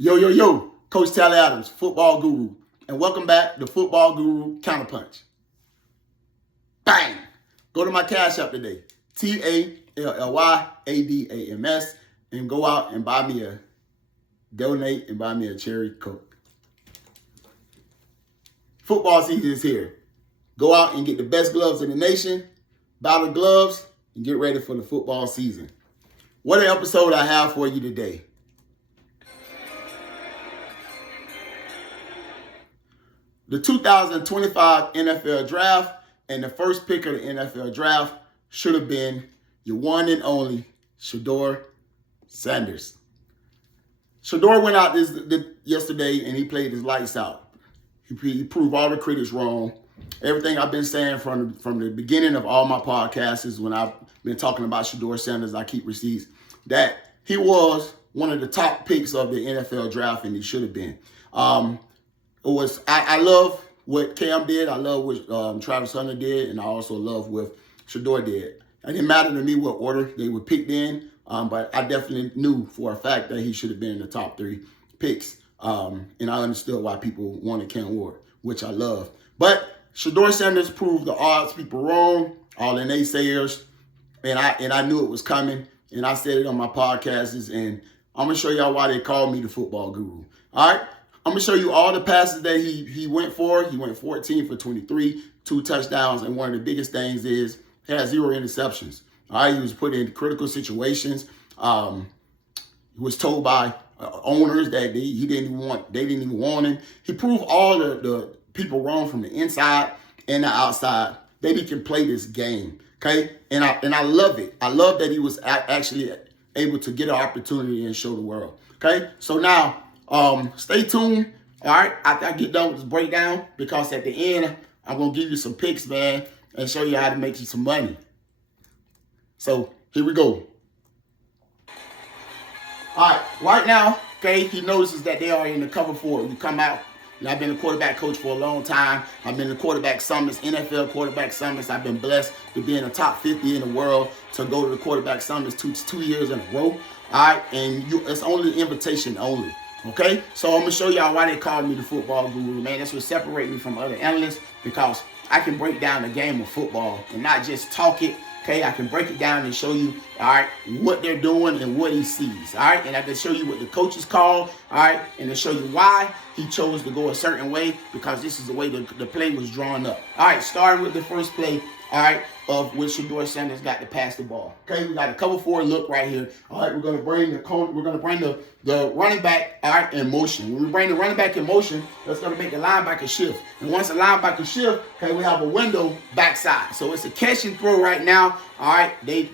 Yo, yo, yo, Coach Tally Adams, football guru. And welcome back to Football Guru Counterpunch. Bang! Go to my Cash App today, TALLYADAMS, and go out and donate and buy me a cherry Coke. Football season is here. Go out and get the best gloves in the nation, buy the gloves, and get ready for the football season. What an episode I have for you today. The 2025 NFL Draft and the first pick of the NFL Draft should have been your one and only Shedeur Sanders. Shedeur went out yesterday and he played his lights out. He proved all the critics wrong. Everything I've been saying from the beginning of all my podcasts is when I've been talking about Shedeur Sanders, I keep receipts, that he was one of the top picks of the NFL Draft and he should have been. I love what Cam did. I love what Travis Hunter did, and I also love what Shedeur did. It didn't matter to me what order they were picked in, but I definitely knew for a fact that he should have been in the top 3 picks, and I understood why people wanted Cam Ward, which I love. But Shedeur Sanders proved the odds people wrong, all the naysayers, and I knew it was coming, and I said it on my podcasts, and I'm going to show y'all why they call me the football guru. All right? I'm going to show you all the passes that he went for. He went 14 for 23, 2 touchdowns, and one of the biggest things is he had 0 interceptions. All right, he was put in critical situations. He was told by owners that they didn't even want him. He proved all the people wrong from the inside and the outside that he can play this game. Okay, and I love it. I love that he was actually able to get an opportunity and show the world. Okay, so now. Stay tuned, all right, after I get done with this breakdown, because at the end, I'm going to give you some picks, man, and show you how to make you some money. So, here we go. All right now, okay, he notices that they are in the cover 4. You come out, and I've been a quarterback coach for a long time. I've been in the quarterback summits, NFL quarterback summits. I've been blessed to be in the top 50 in the world, to go to the quarterback summits two years in a row, all right, and it's only invitation only. Okay, so I'm going to show y'all why they call me the football guru, man. That's what separates me from other analysts, because I can break down the game of football and not just talk it. Okay, I can break it down and show you, all right, what they're doing and what he sees, all right? And I can show you what the coaches call, all right, and to show you why he chose to go a certain way, because this is the way the play was drawn up. All right, starting with the first play, all right, of which Shedeur Sanders got to pass the ball. Okay, we got a cover 4 look right here. All right, we're gonna bring the running back, all right, in motion. When we bring the running back in motion, that's gonna make the linebacker shift. And once the linebacker shift, okay, we have a window backside. So it's a catch and throw right now. All right, they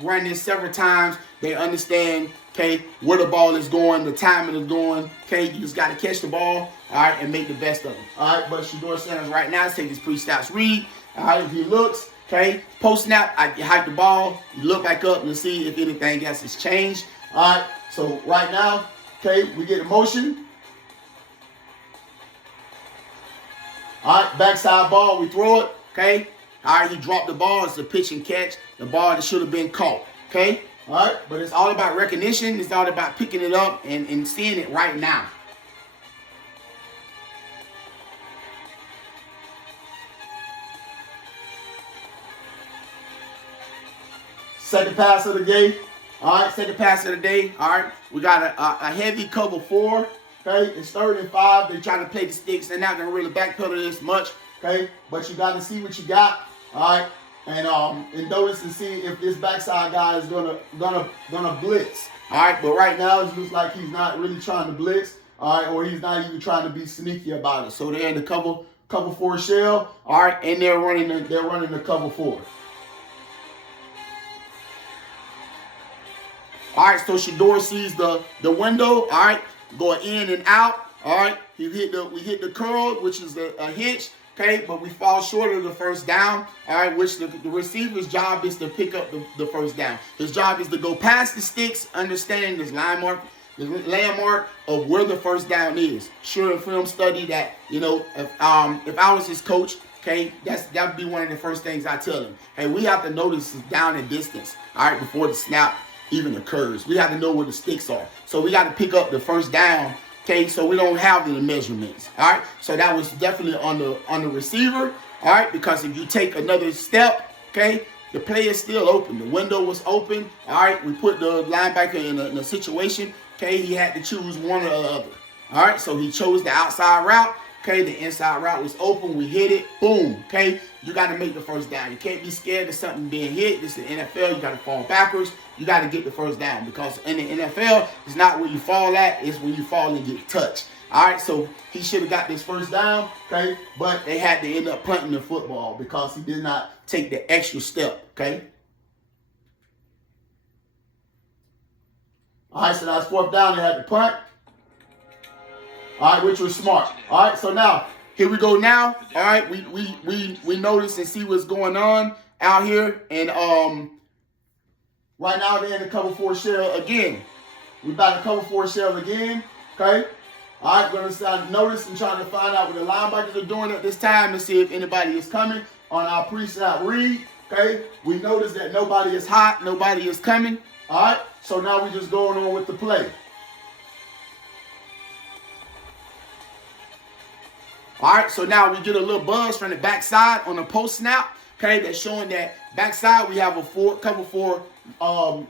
run this several times. They understand, okay, where the ball is going, the timing is going. Okay, you just got to catch the ball, all right, and make the best of it. All right, but Shedeur Sanders right now is taking his pre-snaps read. All right, if he looks, okay, post-snap, I hike the ball. You look back up and see if anything else has changed. All right, so right now, okay, we get a motion. All right, backside ball, we throw it, okay. All right, he dropped the ball. It's a pitch and catch. The ball that should have been caught, okay. All right, but it's all about recognition. It's all about picking it up and seeing it right now. Second pass of the day. All right, second pass of the day. All right, we got a heavy cover 4. Okay, it's 3rd and 5. They're trying to play the sticks. They're not gonna really backpedal this much. Okay, but you got to see what you got. All right, and notice and see if this backside guy is gonna blitz. All right, but right now it looks like he's not really trying to blitz. All right, or he's not even trying to be sneaky about it. So they're in the cover 4 shell. All right, and they're running the cover 4. All right, so Shedeur sees the window, all right, going in and out, all right. We hit the curl, which is a hitch, okay, but we fall short of the first down, all right, which the receiver's job is to pick up the first down. His job is to go past the sticks, understanding this landmark of where the first down is. Sure, in film study that, you know, if I was his coach, okay, that would be one of the first things I tell him. Hey, we have to know this is down and distance, all right, before the snap even occurs. We have to know where the sticks are. So we got to pick up the first down, Okay, so we don't have the measurements. All right, so that was definitely on the receiver. All right, because if you take another step, okay, the play is still open. The window was open. All right, we put the linebacker in a situation. Okay, he had to choose one or the other. All right, so he chose the outside route. Okay, the inside route was open. We hit it. Boom. Okay, you got to make the first down. You can't be scared of something being hit. This is the NFL. You got to fall backwards. You got to get the first down, because in the NFL, it's not where you fall at. It's when you fall and get touched. All right, so he should have got this first down, okay? But they had to end up punting the football because he did not take the extra step, okay? All right, so that's fourth down. They had to punt. All right, which was smart. All right, so now, here we go now. All right, we notice and see what's going on out here. And right now they're in the cover 4 shell again. We're about to cover 4 shell again, okay? All right, going to notice and trying to find out what the linebackers are doing at this time and see if anybody is coming on our pre-snap read, okay? We notice that nobody is hot, nobody is coming, all right? So now we're just going on with the play. All right, so now we get a little buzz from the backside on the post snap, okay? That's showing that backside we have a cover 4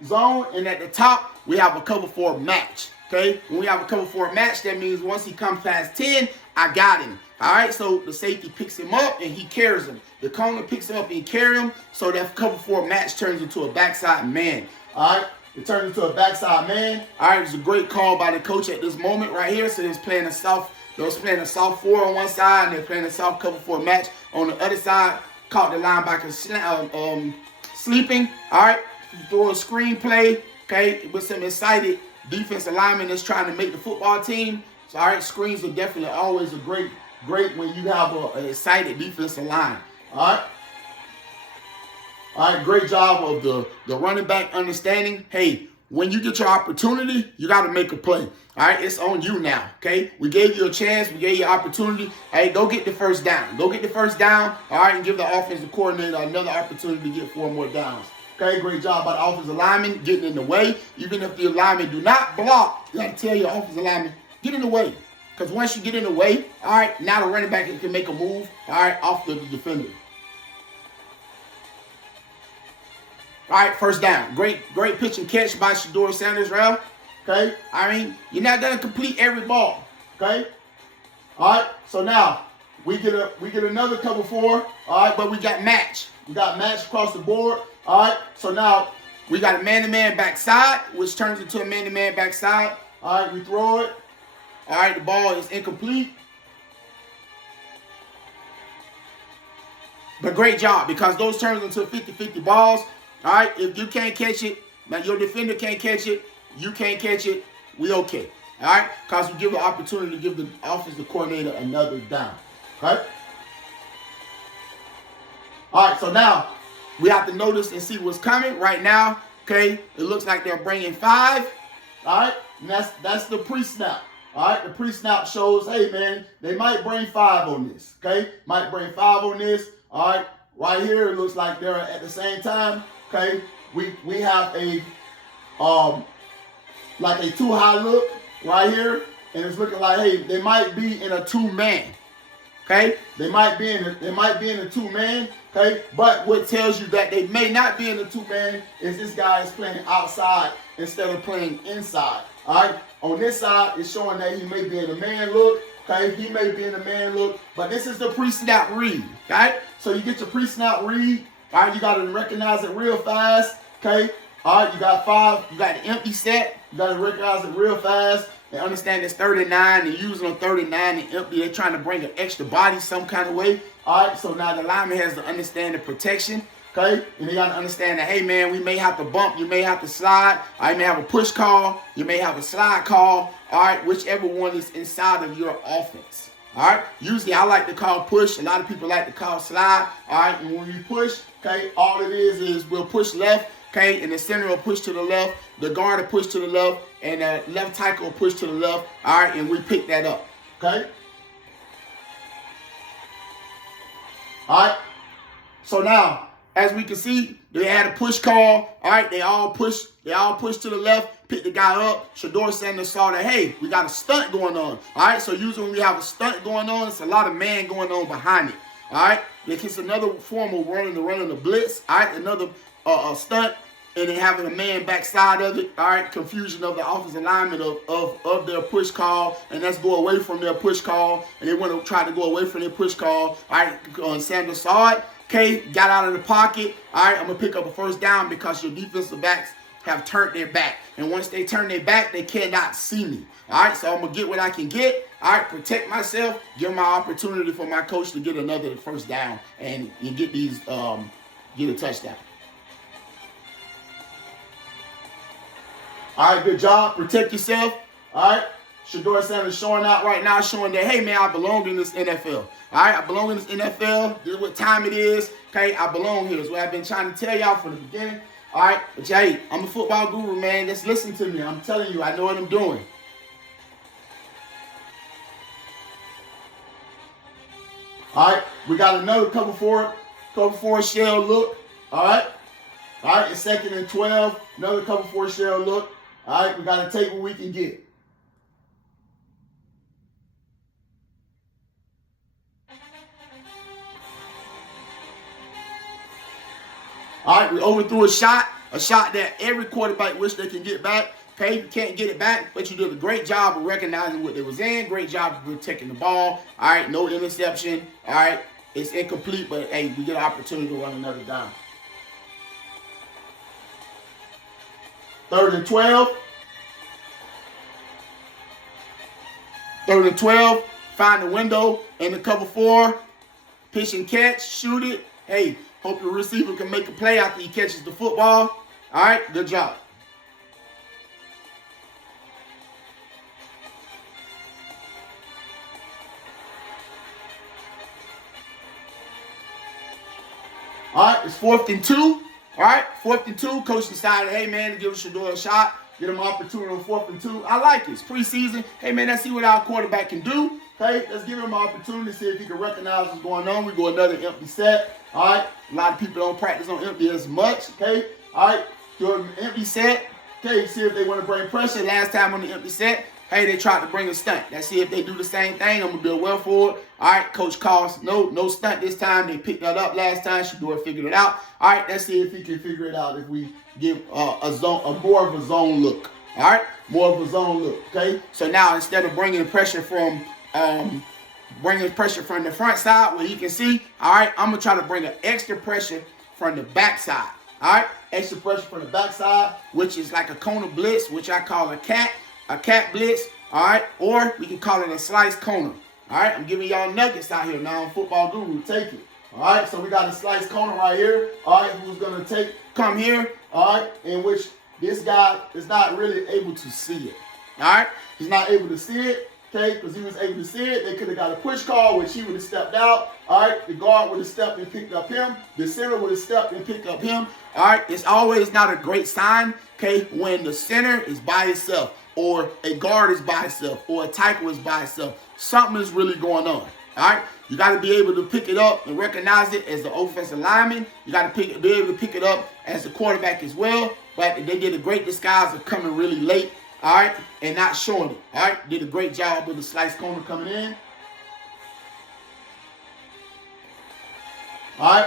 zone, and at the top we have a cover 4 match. Okay, when we have a cover 4 match, that means once he comes past 10, I got him. All right, so the safety picks him up and he carries him. The corner picks him up and carries him, so that cover 4 match turns into a backside man. All right, it turns into a backside man. All right, it's a great call by the coach at this moment right here. So they're playing a soft 4 on one side, and they're playing a soft cover 4 match on the other side. Caught the linebacker sleeping. All right, throw a screen play. Okay, with some excited defensive lineman that's trying to make the football team. So, all right, screens are definitely always a great when you have an excited defensive line. All right, great job of the running back understanding. Hey, when you get your opportunity, you got to make a play. All right, it's on you now, okay? We gave you a chance. We gave you opportunity. Hey, go get the first down. Go get the first down, all right, and give the offensive coordinator another opportunity to get 4 more downs. Okay, great job by the offensive lineman getting in the way. Even if the linemen do not block, you got to tell your offensive lineman, get in the way. Because once you get in the way, all right, now the running back can make a move, all right, off the defender. All right, first down. Great pitch and catch by Shedeur Sanders-Rell. Okay, I mean, you're not going to complete every ball. Okay, all right, so now we get another cover 4, all right, but we got match. We got match across the board. All right, so now we got a man-to-man backside, which turns into a man-to-man backside. All right, we throw it. All right, the ball is incomplete. But great job, because those turns into 50-50 balls. All right, if you can't catch it, now your defender can't catch it, you can't catch it, we okay. All right, because we give the opportunity to give the offensive coordinator another down. All right? All right, so now we have to notice and see what's coming right now. Okay, it looks like they're bringing 5. All right, and that's the pre-snap. All right, the pre-snap shows, hey man, they might bring 5 on this. Okay, might bring 5 on this. All right, right here it looks like they're at the same time. Okay, we have a like a 2 high look right here, and it's looking like, hey, they might be in a 2-man. Okay, they might be in a 2-man. Okay, but what tells you that they may not be in a 2-man is this guy is playing outside instead of playing inside. All right, on this side, it's showing that he may be in a man look. Okay, he may be in a man look, but this is the pre-snap read. Okay, so you get your pre-snap read. All right, you got to recognize it real fast. Okay, all right, you got 5. You got the empty set. You got to recognize it real fast. They understand it's 39. They're using on 39 and empty. They're trying to bring an extra body some kind of way. All right, so now the lineman has to understand the protection, okay? And they got to understand that, hey, man, we may have to bump. You may have to slide. I may have a push call. You may have a slide call. All right, whichever one is inside of your offense. All right, usually I like to call push. A lot of people like to call slide. All right, and when you push, okay, all it is we'll push left. Okay, and the center will push to the left, the guard will push to the left, and the left tackle will push to the left. All right, and we pick that up. Okay? All right. So now, As we can see, they had a push call. All right, they all push to the left, pick the guy up. Shedeur Sanders saw that, hey, we got a stunt going on. All right, so usually when we have a stunt going on, it's a lot of man going on behind it. All right, it's another form of running the blitz. All right, another stunt, and then having a man backside of it. All right, confusion of the offensive lineman of their push call, and let's go away from their push call, and they want to try to go away from their push call. All right, Sanders saw it. Okay, got out of the pocket. All right, I'm going to pick up a first down because your defensive backs have turned their back. And once they turn their back, they cannot see me. All right, so I'm going to get what I can get. All right, protect myself, give my opportunity for my coach to get another first down and get these, get a touchdown. All right, good job. Protect yourself. All right. Shedeur Sanders showing out right now, showing that, hey, man, I belong in this NFL. All right, I belong in this NFL. This is what time it is. Okay, I belong here. Is what I've been trying to tell y'all from the beginning. All right, but hey, I'm a football guru, man. Just listen to me. I'm telling you, I know what I'm doing. All right, we got another cover four shell look. All right, it's 2nd and 12. Another cover four shell look. All right, we got to take what we can get. All right, we overthrew a shot that every quarterback wish they can get back. Okay, you can't get it back, but you did a great job of recognizing what they was in. Great job of protecting the ball. All right, no interception. All right, it's incomplete, but hey, we get an opportunity to run another down. 3rd and 12. 3rd and 12. Find the window in the cover 4. Pitch and catch. Shoot it. Hey, hope your receiver can make a play after he catches the football. All right, good job. All right, it's 4th and 2. All right, 4th and 2. Coach decided, hey, man, to give Shedeur a shot. Get him an opportunity on 4th and 2. I like it. It's preseason. Hey, man, let's see what our quarterback can do. Okay, let's give him an opportunity to see if he can recognize what's going on. We go another empty set. All right, a lot of people don't practice on empty as much. Okay, all right, do an empty set. Okay, see if they want to bring pressure. Last time on the empty set, hey, they tried to bring a stunt. Let's see if they do the same thing. I'm going to build well for it. All right, coach calls no stunt this time. They picked that up last time. Shedeur figured it out. All right, let's see if he can figure it out if we give more of a zone look. All right, more of a zone look. Okay, so now instead of bringing pressure from the front side where he can see, all right, I'm gonna try to bring an extra pressure from the back side. All right, extra pressure from the back side, which is like a corner blitz, which I call a cat blitz. All right, or we can call it a slice corner. All right, I'm giving y'all nuggets out here now. I'm football guru. Take it. All right, so we got a slice corner right here. All right, who's gonna come here? All right, in which this guy is not really able to see it. All right, he's not able to see it. Okay, because he was able to see it. They could have got a push call, which he would have stepped out. All right, the guard would have stepped and picked up him. The center would have stepped and picked up him. All right, it's always not a great sign, okay, when the center is by itself, or a guard is by itself, or a tackle is by itself. Something is really going on. All right, you got to be able to pick it up and recognize it as the offensive lineman. You got to be able to pick it up as the quarterback as well. But they did a great disguise of coming really late. All right, and not showing it. All right, did a great job with the slice corner coming in. All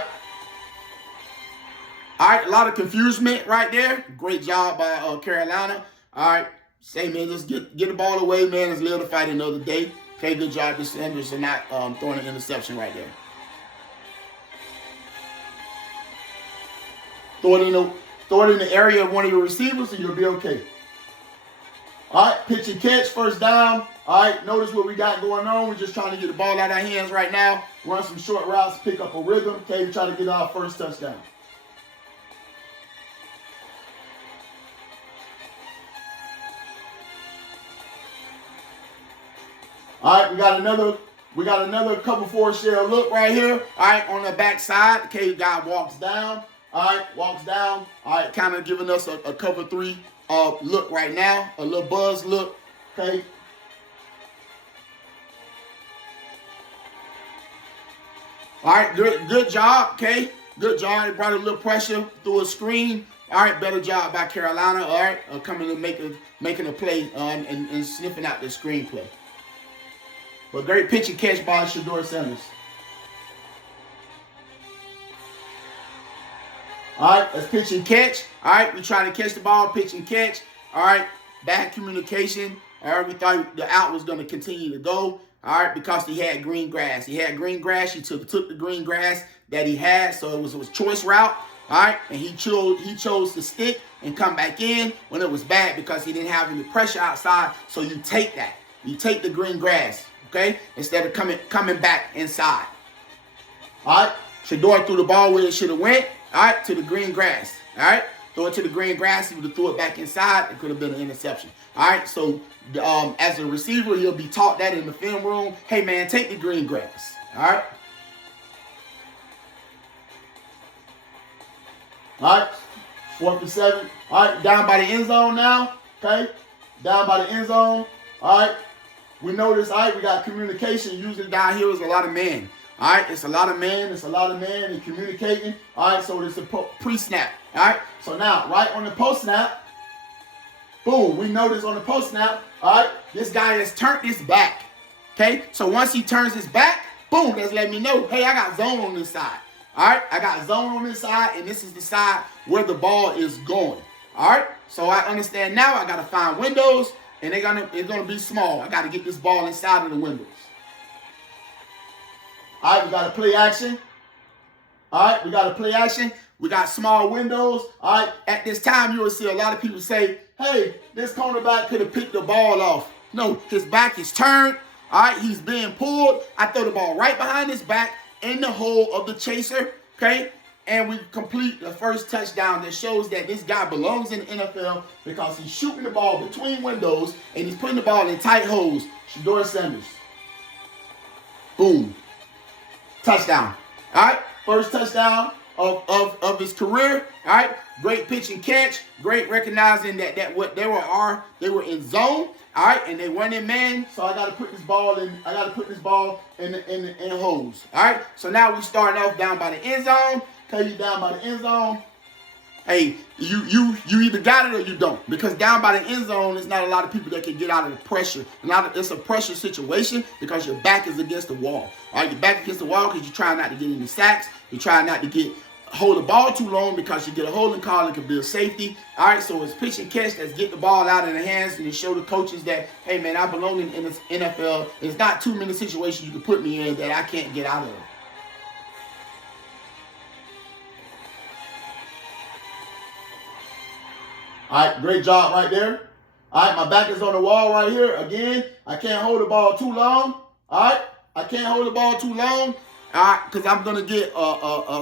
right, a lot of confusion right there. Great job by Carolina. All right, say, man, just get the ball away, man. Let's live the fight another day. Okay, good job to Sanders and not throwing an interception right there. Throw it in the area of one of your receivers, and you'll be okay. All right, pitch and catch, first down. All right, notice what we got going on. We're just trying to get the ball out of our hands right now. Run some short routes, pick up a rhythm. Okay, try to get our first touchdown. All right, we got another cover 4 shell look right here. All right, on the back side. Okay, guy walks down. All right, walks down. All right, kind of giving us a cover 3 look right now, a little buzz look. Okay. All right, good job. Okay, Good job. He brought a little pressure through a screen. All right, better job by Carolina. All right, coming to making a play and sniffing out the screenplay. But great pitch and catch by Shedeur Sanders. All right, let's pitch and catch. All right, we trying to catch the ball, pitch and catch. All right, bad communication. All right, we thought the out was going to continue to go. All right, because he had green grass. He had green grass. He took the green grass that he had, so it was a choice route. All right, and he chose to stick and come back in when it was bad because he didn't have any pressure outside. So you take that. You take the green grass, okay, instead of coming back inside. All right, Shedeur threw the ball where it should have went. All right, to the green grass. All right, throw it to the green grass. He would have threw it back inside. It could have been an interception. All right, so as a receiver, he'll be taught that in the film room. Hey, man, take the green grass. All right. All right, 4th and 7. All right, down by the end zone now. Okay, down by the end zone. All right, we notice. All right, we got communication. Usually down here is a lot of men. All right, it's a lot of men. It's a lot of men and communicating. All right, so it's a pre-snap. All right, so now right on the post-snap, boom, we notice on the post-snap, all right, this guy has turned his back. Okay, so once he turns his back, boom, that's letting me know, hey, I got zone on this side. All right, I got zone on this side, and this is the side where the ball is going. All right, so I understand now I got to find windows, and it's gonna be small. I got to get this ball inside of the windows. All right, we got to play action. All right, we got to play action. We got small windows. All right, at this time, you will see a lot of people say, hey, this cornerback could have picked the ball off. No, his back is turned. All right, he's being pulled. I throw the ball right behind his back in the hole of the chaser, okay? And we complete the first touchdown that shows that this guy belongs in the NFL because he's shooting the ball between windows and he's putting the ball in tight holes. Shedeur Sanders. Boom. Touchdown. All right, first touchdown of his career. All right, great pitch and catch. Great recognizing that what they were in zone. All right, and they weren't in man. So I got to put this ball in. I got to put this ball in the holes. All right, so now we starting off down by the end zone. Okay, you down by the end zone. Hey, you either got it or you don't, because down by the end zone, there's not a lot of people that can get out of the pressure. It's a pressure situation because your back is against the wall. All right, your back against the wall because you're trying not to get any sacks. You're trying not to hold the ball too long because you get a holding call and can be a safety. All right, so it's pitch and catch. That's get the ball out of the hands and to show the coaches that, hey, man, I belong in the NFL. There's not too many situations you can put me in that I can't get out of. All right, great job right there. All right, my back is on the wall right here. Again, I can't hold the ball too long. All right, I can't hold the ball too long. All right, because I'm going to get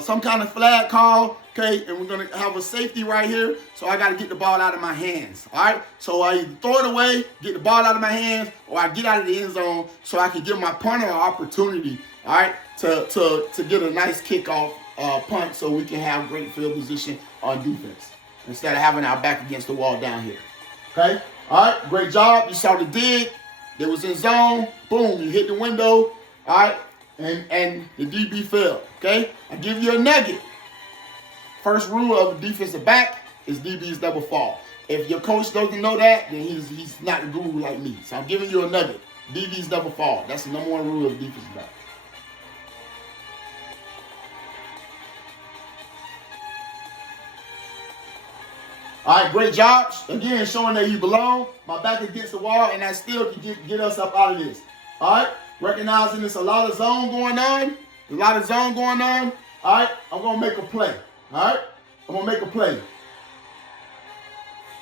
some kind of flag call, okay, and we're going to have a safety right here, so I got to get the ball out of my hands, all right? So I either throw it away, get the ball out of my hands, or I get out of the end zone so I can give my punter an opportunity, all right, to get a nice kickoff punt so we can have great field position on defense instead of having our back against the wall down here, okay? All right, great job. You saw the dig. It was in zone. Boom, you hit the window, all right? And the DB fell, okay? I give you a nugget. First rule of a defensive back is DBs never fall. If your coach doesn't know that, then he's not a guru like me. So I'm giving you a nugget. DBs never fall. That's the number one rule of defensive back. All right, great job. Again, showing that you belong. My back against the wall, and that still can get us up out of this. All right? Recognizing there's a lot of zone going on. A lot of zone going on. All right? I'm going to make a play. All right? I'm going to make a play.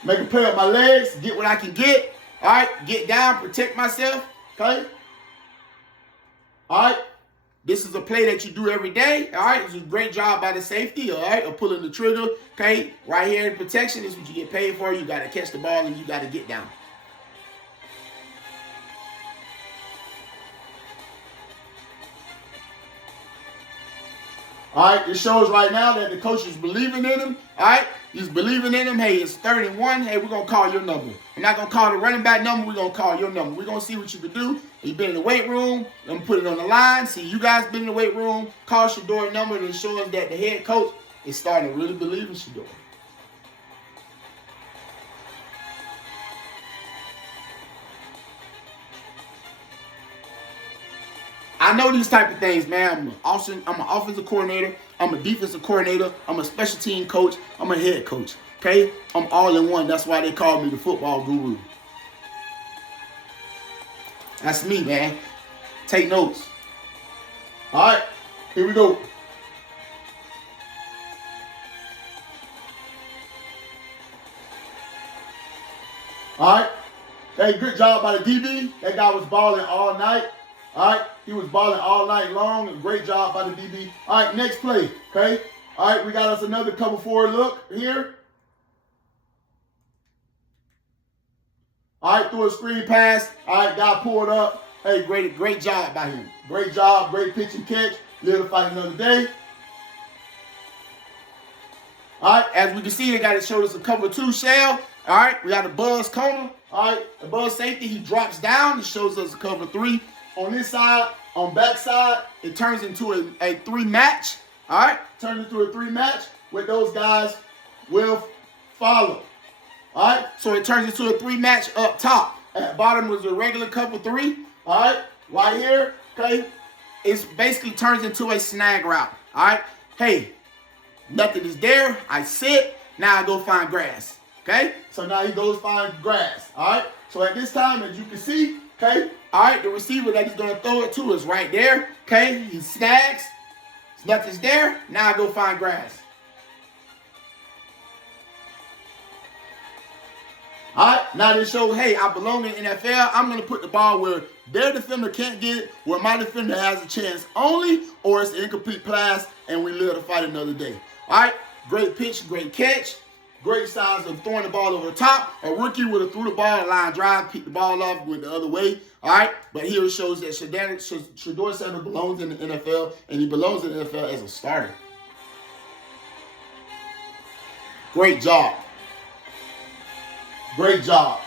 Make a play with my legs. Get what I can get. All right? Get down. Protect myself. Okay? All right? This is a play that you do every day. All right? It's a great job by the safety. All right? Of pulling the trigger. Okay? Right here in protection is what you get paid for. You got to catch the ball and you got to get down. All right, it shows right now that the coach is believing in him. All right, he's believing in him. Hey, it's 3rd and 1. Hey, we're going to call your number. We're not going to call the running back number. We're going to call your number. We're going to see what you can do. You've been in the weight room. I'm going to put it on the line. See, you guys been in the weight room. Call Shedeur number to show us that the head coach is starting to really believe in Shedeur. I know these type of things, man. I'm an offensive coordinator. I'm a defensive coordinator. I'm a special team coach. I'm a head coach. Okay? I'm all in one. That's why they call me the football guru. That's me, man. Take notes. All right. Here we go. All right. Hey, good job by the DB. That guy was balling all night. All right, he was balling all night long. Great job by the DB. All right, next play, okay? All right, we got us another cover 4 look here. All right, threw a screen pass. All right, guy pulled up. Hey, great job by him. Great job, great pitch and catch. Live to fight another day. All right, as we can see, they got to show us a cover 2 shell. All right, we got a buzz corner. All right, the buzz safety, he drops down. It shows us a cover 3. On this side, on back side, it turns into a 3 match. All right, turns into a 3 match where those guys will follow. All right, so it turns into a 3 match up top. At bottom was a regular cover 3. All right, right here, okay, it basically turns into a snag route. All right, hey, nothing is there. I sit. Now I go find grass. Okay, so now he goes find grass. All right, so at this time, as you can see, okay, all right, the receiver that he's going to throw it to is right there. Okay, he snags. Nothing's there. Now I go find grass. All right, now they show, hey, I belong in the NFL. I'm going to put the ball where their defender can't get it, where my defender has a chance only, or it's an incomplete pass, and we live to fight another day. All right, great pitch, great catch. Great signs of throwing the ball over the top. A rookie would have threw the ball, a line drive, picked the ball off, went the other way. All right, but here it shows that Shedeur Sanders belongs in the NFL, and he belongs in the NFL as a starter. Great job. Great job.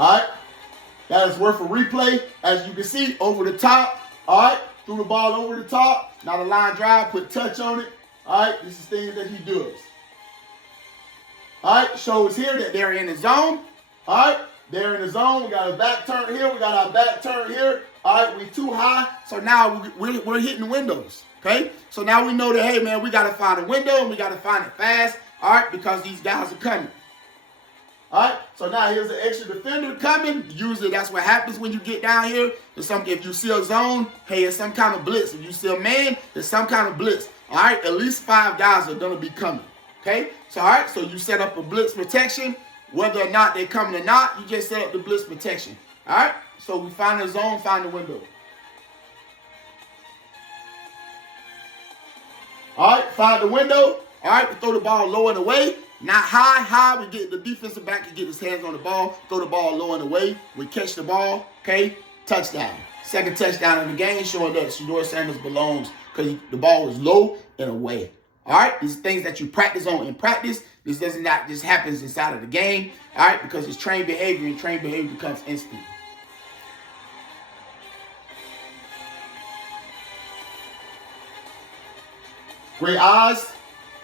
All right, that is worth a replay. As you can see, over the top. All right, threw the ball over the top. Now the line drive, put touch on it. All right, this is things that he does. All right, shows here that they're in the zone. All right, they're in the zone. We got a back turn here. We got our back turn here. All right, we too high. So now we're hitting windows, okay? So now we know that, hey, man, we got to find a window, and we got to find it fast, all right, because these guys are coming. All right, so now here's the extra defender coming. Usually that's what happens when you get down here. If you see a zone, hey, it's some kind of blitz. If you see a man, it's some kind of blitz. All right, at least 5 guys are going to be coming. Okay, so all right, so you set up a blitz protection. Whether or not they're coming or not, you just set up the blitz protection. All right, so we find the zone, find the window. All right, find the window. All right, we throw the ball low and away. Not high. We get the defensive back to get his hands on the ball. Throw the ball low and away. We catch the ball. Okay, touchdown. Second touchdown in the game, showing that Shedeur Sanders belongs because the ball is low and away. All right, these are things that you practice on in practice. This doesn't not just happens inside of the game. All right, because it's trained behavior, and trained behavior becomes instinct. Great eyes,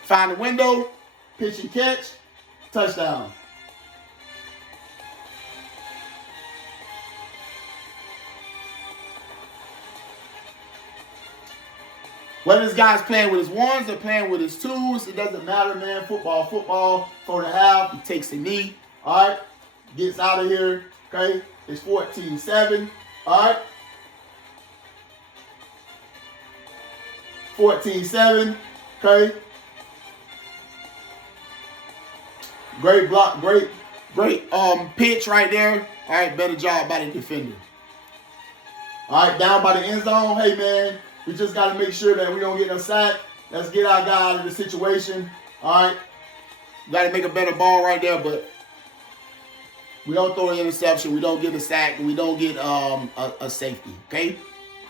find the window, pitch and catch, touchdown. Whether this guy's playing with his ones or playing with his twos, it doesn't matter, man. Football, 4.5. He takes the knee. All right. Gets out of here. Okay. It's 14-7. All right. 14-7. Okay. Great block. Great pitch right there. All right. Better job by the defender. All right. Down by the end zone. Hey, man. We just got to make sure that we don't get a sack. Let's get our guy out of the situation. All right. Got to make a better ball right there, but we don't throw an interception. We don't get a sack. And we don't get a safety, okay?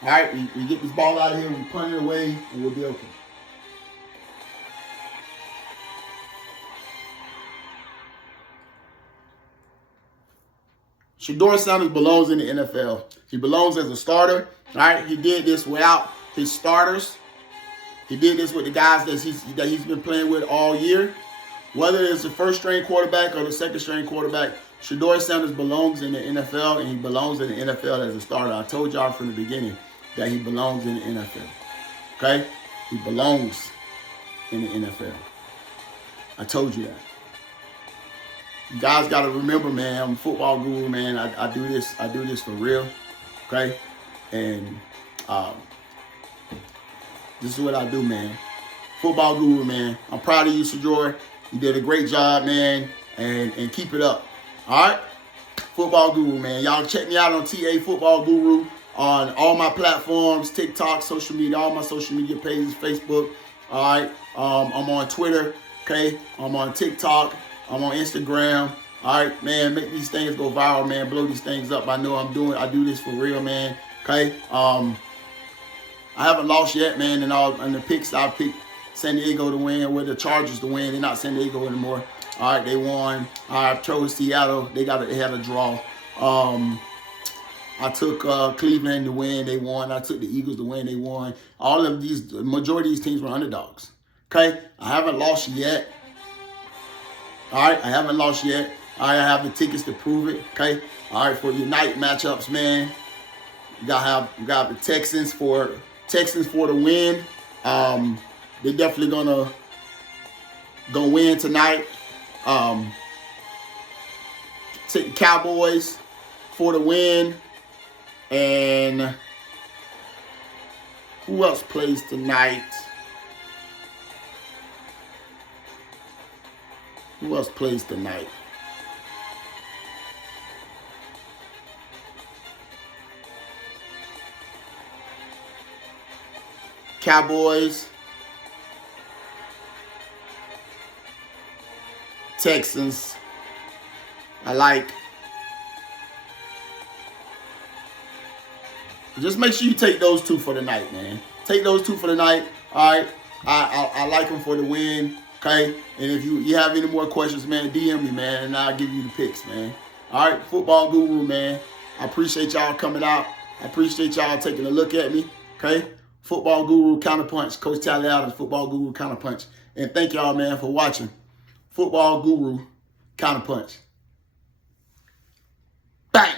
All right. We get this ball out of here. We punt it away, and we'll be okay. Shedeur Sanders belongs in the NFL. He belongs as a starter. All right, he did this without his starters. He did this with the guys that he's been playing with all year. Whether it's the first string quarterback or the second string quarterback, Shedeur Sanders belongs in the NFL, and he belongs in the NFL as a starter. I told y'all from the beginning that he belongs in the NFL. Okay? He belongs in the NFL. I told you that. You guys got to remember, man, I'm a football guru, man. I do this for real. Okay? And this is what I do, man. Football guru, man. I'm proud of you, Shedeur. You did a great job, man. And keep it up. All right? Football guru, man. Y'all check me out on TA Football Guru on all my platforms, TikTok, social media, all my social media pages, Facebook. All right? I'm on Twitter. Okay? I'm on TikTok. I'm on Instagram. All right, man. Make these things go viral, man. Blow these things up. I know I do this for real, man. Okay? I haven't lost yet, man. And the picks I picked San Diego to win, with the Chargers to win. They're not San Diego anymore. All right, they won. I chose Seattle. They had a draw. I took Cleveland to win. They won. I took the Eagles to win. They won. The majority of these teams were underdogs. Okay? I haven't lost yet. All right? I haven't lost yet. All right, I have the tickets to prove it. Okay? All right, for your night matchups, man. You got the Texans for the win. They're definitely gonna win tonight. Take the Cowboys for the win. And who else plays tonight? Who else plays tonight? Cowboys, Texans. I like. Just make sure you take those two for the night, man. Take those two for the night. All right. I like them for the win. Okay. And if you have any more questions, man, DM me, man, and I'll give you the picks, man. All right. Football guru, man. I appreciate y'all coming out. I appreciate y'all taking a look at me. Okay. Football Guru Counterpunch, Coach Tally Adams, Football Guru Counterpunch. And thank y'all, man, for watching. Football Guru Counterpunch. Bang!